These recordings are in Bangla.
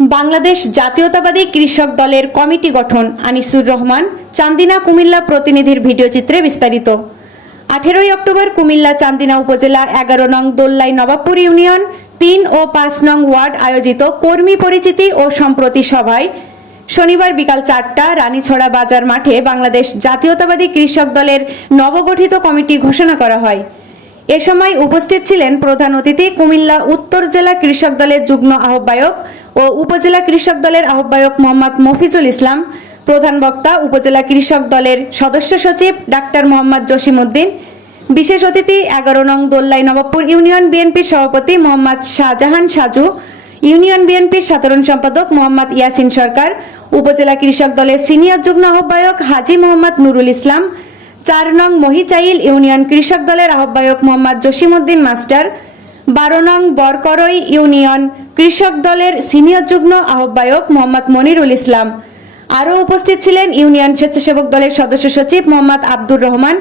বাংলাদেশ জাতীয়তাবাদী কৃষক দলের কমিটি গঠন, আনিসুর রহমান, চান্দিনা কুমিল্লা প্রতিনিধির ভিডিও চিত্রে বিস্তারিত। আঠেরোই অক্টোবর কুমিল্লা চান্দিনা উপজেলা এগারো নং দোল্লাই নবাবপুর ইউনিয়ন, তিন ও পাঁচ নং ওয়ার্ড আয়োজিত কর্মী পরিচিতি ও সম্প্রতি সভায় শনিবার বিকাল চারটা রানীছড়া বাজার মাঠে বাংলাদেশ জাতীয়তাবাদী কৃষক দলের নবগঠিত কমিটি ঘোষণা করা হয়। এ সময় উপস্থিত ছিলেন প্রধান অতিথি কুমিল্লা উত্তর জেলা কৃষক দলের যুগ্ম আহ্বায়ক ও উপজেলা কৃষক দলের আহ্বায়ক মোহাম্মদ মফিজুল ইসলাম, প্রধান বক্তা উপজেলা কৃষক দলের সদস্য সচিব ডাক্তার মোহাম্মদ জসিমউদ্দিন বিশেষ অতিথি এগারো নং দোল্লাই নবাবপুর ইউনিয়ন বিএনপির সভাপতি মোহাম্মদ শাহজাহান সাজু, ইউনিয়ন বিএনপির সাধারণ সম্পাদক মোহাম্মদ ইয়াসিন সরকার, উপজেলা কৃষক দলের সিনিয়র যুগ্ম আহ্বায়ক হাজি মোহাম্মদ নুরুল ইসলাম চার নং মহিচাইল ইউনিয়ন কৃষক দলের আহ্বায়ক মোহাম্মদ জসিমউদ্দিন মাস্টার, বারো নং বরকরই ইউনিয়ন কৃষক দলের সিনিয়র যুগ্ম আহ্বায়ক মোহাম্মদ মনিরুল ইসলাম। আরও উপস্থিত ছিলেন ইউনিয়ন স্বেচ্ছাসেবক দলের সদস্য সচিব মোহাম্মদ আব্দুর রহমান,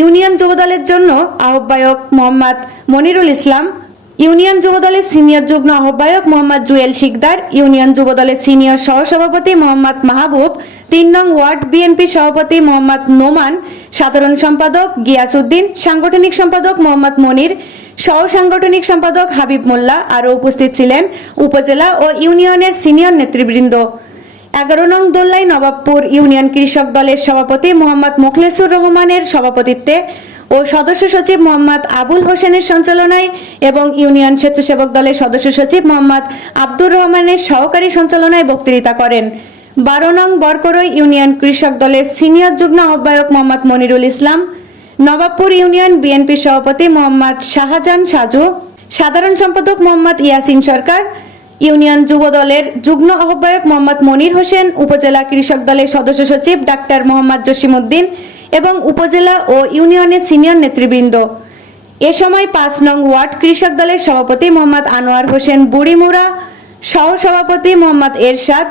ইউনিয়ন যুব দলের জন্য আহ্বায়ক মোহাম্মদ মনিরুল ইসলাম ইউনিয়ন যুবদলের সিনিয়র যুগ্ম আহ্বায়ক মোহাম্মদ জুয়েল শিকদার, ইউনিয়ন যুবদলের সিনিয়র সহসভাপতি মোহাম্মদ মাহবুব, তিন নং ওয়ার্ড বিএনপি সভাপতি মোহাম্মদ নোমান, সাধারণ সম্পাদক গিয়াসউদ্দিন, সাংগঠনিক সম্পাদক মোহাম্মদ মনির সহ সাংগঠনিক সম্পাদক হাবিব মোল্লা আরও উপস্থিত ছিলেন উপজেলা ও ইউনিয়নের সিনিয়র নেতৃবৃন্দ। এগারো নং দোল্লাই নবাবপুর ইউনিয়ন কৃষক দলের সভাপতি মোহাম্মদ মোখলেসুর রহমানের সভাপতিত্বে ও সদস্য সচিব মোহাম্মদ আবুল হোসেনের সঞ্চালনায় এবং ইউনিয়ন স্বেচ্ছাসেবক দলের সদস্য সচিব মোহাম্মদ আব্দুর রহমানের সহকারী সঞ্চালনায় বক্তৃতা করেন। বারো নং বরকরই ইউনিয়ন কৃষক দলের সিনিয়র যুগ্ম আহ্বায়ক মোহাম্মদ মনিরুল ইসলাম, নবাবপুর ইউনিয়ন বিএনপি সভাপতি মোহাম্মদ শাহজাহান সাজু, সাধারণ সম্পাদক মোহাম্মদ ইয়াসিন সরকার, ইউনিয়ন যুব দলের যুগ্ম আহ্বায়ক মোহাম্মদ মনির হোসেন, উপজেলা কৃষক দলের সদস্য সচিব ডাক্তার মোহাম্মদ জসিমউদ্দিন এবং উপজেলা ও ইউনিয়নের সিনিয়র নেতৃবৃন্দ। এ সময় পাঁচ নং ওয়ার্ড কৃষক দলের সভাপতি মোহাম্মদ আনোয়ার হোসেন, বুড়িমুড়া সহ সভাপতি মোহাম্মদ এরশাদ,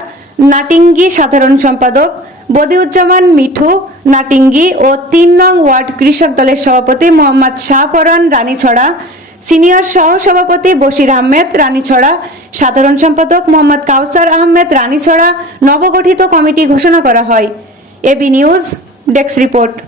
নাটিঙ্গি সাধারণ সম্পাদক বদিউজ্জামান মিঠু, নাটিঙ্গি ও তিন নং ওয়ার্ড কৃষক দলের সভাপতি মোহাম্মদ শাহপরান রানীছড়া, সিনিয়র সহ সভাপতি বশির আহমেদ রানীছড়া, সাধারণ সম্পাদক মোহাম্মদ কাউসার আহমেদ রানীছড়া, নবগঠিত কমিটি ঘোষণা করা হয়। AB news desk report.